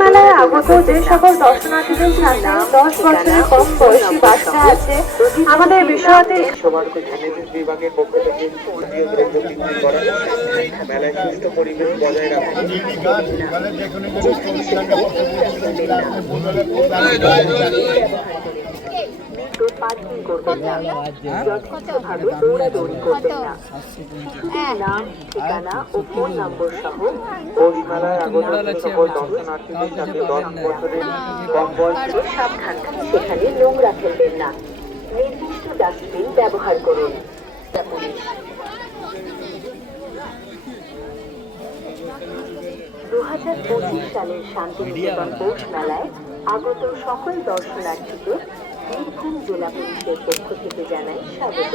মেলায় আগত যে সকল দর্শনার্থীদের সামনে 10 বছরের কম বয়সী বাচ্চা আছে, আমাদের বিষয়তে বিভাগের পক্ষ থেকে দ্রব্য বিক্রি করা মেলায় সুস্থ পরিবেশ বজায় রাখা পার্কিং করবেন না, যথেষ্টভাবে দৌড়াদৌড়ি করবেন না, শিশুদের নাম, ঠিকানা ও ফোন নম্বর সহ পৌষমেলায় আগত সকল দর্শনার্থীদের সাথে 10 বছরের কম বয়সীদের সাবধান, সেখানে নোংরা ফেলবেন না, নির্দিষ্ট ডাস্টবিন ব্যবহার করুন। 2025 সালের শান্তিনিকেতন পৌষ মেলায় আগত সকল দর্শনার্থীকে বীরভূম জেলা পুলিশের পক্ষ থেকে জানাই স্বাগত।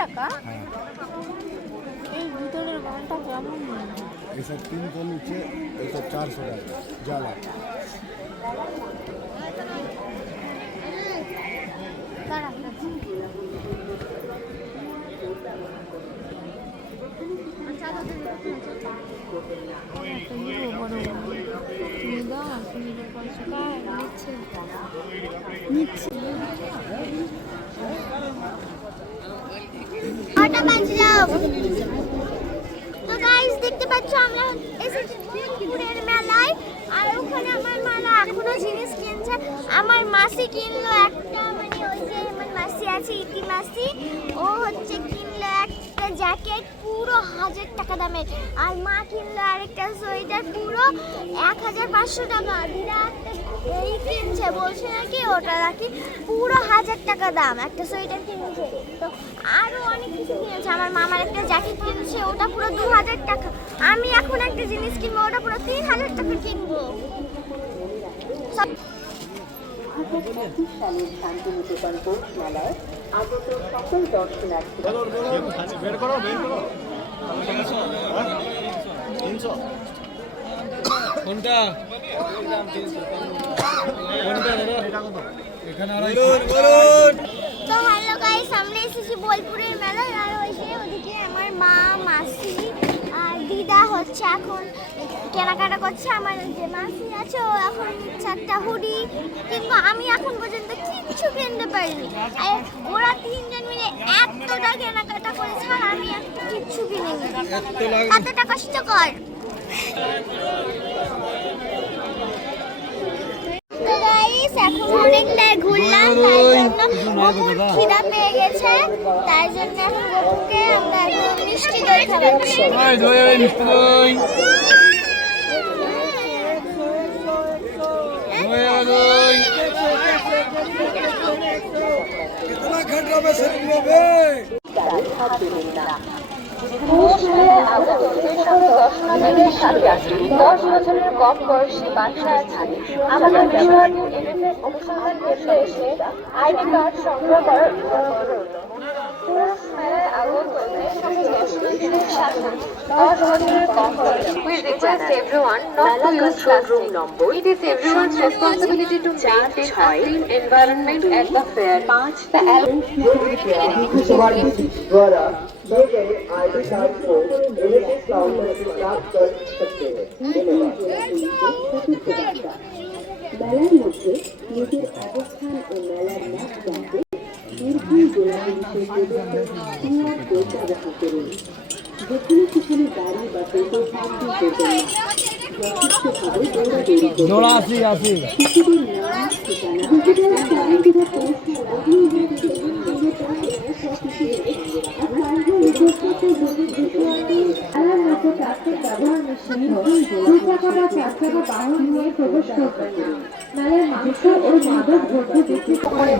টাকা এই ভিতরের গানটা কেমন? এইসব 300 নিচে, এইসব 400 টাকা জ্বালা। তো গাইস দেখতে পাচ্ছ আমরা এসেছি বীরপুরের মেলায়, আর ওখানে আমার মালা এখনো জিনিস কিনছে। আমার মাসি কিনলো একটা, মানে ওই যে আমার মাসি আছে ইতি মাসি, ও হচ্ছে কিনলো একটা জ্যাকেট পুরো 1000 টাকা দামের, আর মা কিনলো আরেকটা সোয়েটার পুরো 1500 টাকা। দিদা একটা এই কিনছে, বলছে নাকি ওটা নাকি পুরো 1000 টাকা দাম, একটা সোয়েটার কিনছে। তো আরো অনেক কিছু কিনেছে। আমার মামার একটা জ্যাকেট কিনছে, ওটা পুরো 2000 টাকা। আমি এখন একটা জিনিস কিনবো, ওটা পুরো 3000 টাকা কিনবো। 2025 সালের শান্তিনিকেতন পৌষ মেলায় আগত সকল দর্শনার্থীরা তো হ্যালো গাইস, আমরা এসেছি বোলপুরের মেলায়, আর ওদিকে আমার মা, মাসি আর দিদা হচ্ছে এখন কেনাকাটা করছে। আমার যে মাসি আছে ও এখন চারটা হুডি, কিন্তু আমি এখন পর্যন্ত কিচ্ছু কিনতে পারিনি। আর ওরা তিনজন মিলে এতটা কেনাকাটা করেছে, আর আমি একটা কিচ্ছু কিনিনি। কতটা কষ্টকর। তো গাইস এখন অনেকটাই ঘুরলাম, তাই জন্য গপুর খিদা পেয়ে গেছে, তাই জন্য এখন গপুকে আমরা একদম মিষ্টি দই খাওয়াচ্ছি। দর্শনার্থীদের সাথে 10 বছরের কম বয়সী বাচ্চা আছে, আমাদের বিষয়টি অনুসন্ধান কেন্দ্রে এসে আইডি কার্ড সংগ্রহ করার মেলায় আগত শিশুদের সাথে 10 বছরের কম বয়সী। We request everyone not to use classroom number. It is everyone's responsibility to maintain a clean environment at the fair. 5 द्वारा दिए गए आईडी कार्ड को एलएसएस काउंटर से प्राप्त कर सकते हैं। মেলার মধ্যে নিজের অবস্থান ও মেলার ম্যাপ জানতে বীরভূম জেলা পুলিশের প্রদত্ত QR কোড ব্যবহার করুন। যেখানে সেখানে গাড়ি বা টোটো পার্কিং করবেন না, যথেষ্টভাবে দৌড়াদৌড়ি করবেন। শিশুদের নাম, ঠিকানা, নিজেদের স্বাধীনতা পরিষ্কার ব্যবহার নিশ্চিত বাহন নিয়ে প্রবেশ করবেন। মেলার মাংস ও মাদক দ্রব্য বিক্রি করে